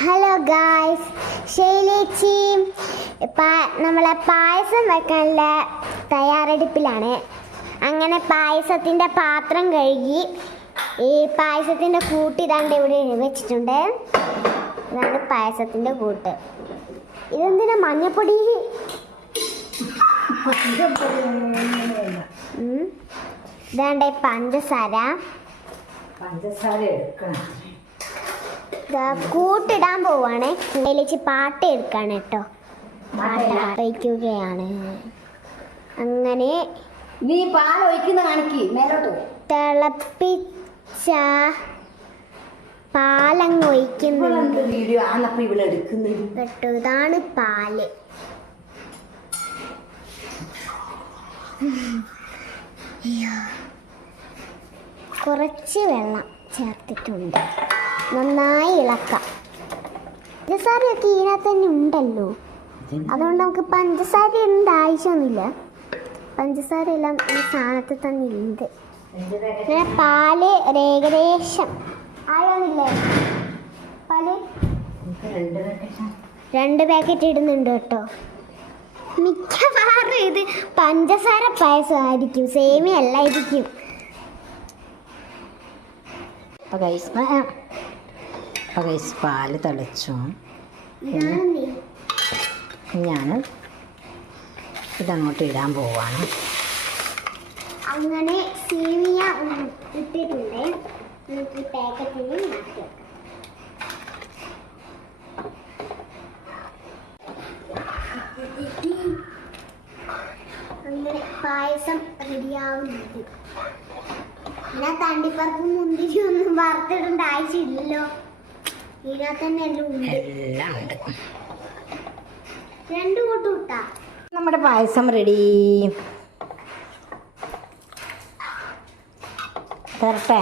Hello guys, ശൈലേച്ചി നമ്മളെ പായസം വെക്കാനുള്ള തയ്യാറെടുപ്പിലാണ്. അങ്ങനെ പായസത്തിൻ്റെ പാത്രം കഴുകി ഈ പായസത്തിൻ്റെ കൂട്ട് ഇതാണ്ട് ഇവിടെ വെച്ചിട്ടുണ്ട്. ഇതാണ് പായസത്തിൻ്റെ കൂട്ട്. ഇതെന്തിനാ മഞ്ഞപ്പൊടി? ഇതാണ്ട് പഞ്ചസാര കൂട്ടിടാൻ പോവാണ്. ശൈലേച്ചി പാട്ട് എടുക്കാണ് കേട്ടോ. വയ്ക്കുകയാണ്. അങ്ങനെ നീ പാൽ ഒഴിക്കുന്ന കാണിക്ക് മേലോട്ട് തിളപ്പിച്ച പാലങ്ങ് ഒഴിക്കുന്നുണ്ട് കേട്ടോ. ഇതാണ് പാല്. കുറച്ച് വെള്ളം ചേർത്തിട്ടുണ്ട്. നന്നായി ഇളക്കാം. പഞ്ചസാരയൊക്കെ ഇതിനകത്ത് തന്നെ ഉണ്ടല്ലോ, അതുകൊണ്ട് നമുക്ക് പഞ്ചസാര ഇടേണ്ട ആവശ്യമൊന്നുമില്ല. പഞ്ചസാര എല്ലാം ഈ സാധനത്തിൽ തന്നെ ഉണ്ട്. പിന്നെ പാല് ഏകദേശം ആയോന്നില്ലേ? പാല് 2 പാക്കറ്റ് ഇടുന്നുണ്ട് കേട്ടോ. മിക്കവാറും ഇത് പഞ്ചസാര പായസമായിരിക്കും, സേമിയ അല്ലായിരിക്കും. പാല് തിളച്ചു. ഞാൻ ഇതങ്ങോട്ട് ഇടാൻ പോവാണ്. അങ്ങനെ സേമിയ ഇട്ടിട്ടുണ്ട്. നമുക്ക് പാക്കറ്റിൽ മാറ്റി വെക്കാം. അങ്ങനെ പായസം റെഡിയാവുന്നുണ്ട്. പിന്നെ തണ്ടിപ്പറപ്പും മുന്തിരി ഒന്നും വറുത്തിടേണ്ട ആവശ്യമില്ലല്ലോ, ഇതിനകത്ത് തന്നെ എല്ലാം ഉണ്ട്. 2 കൂട്ട് കൂട്ടാ. നമ്മുടെ പായസം റെഡി. തരട്ടെ?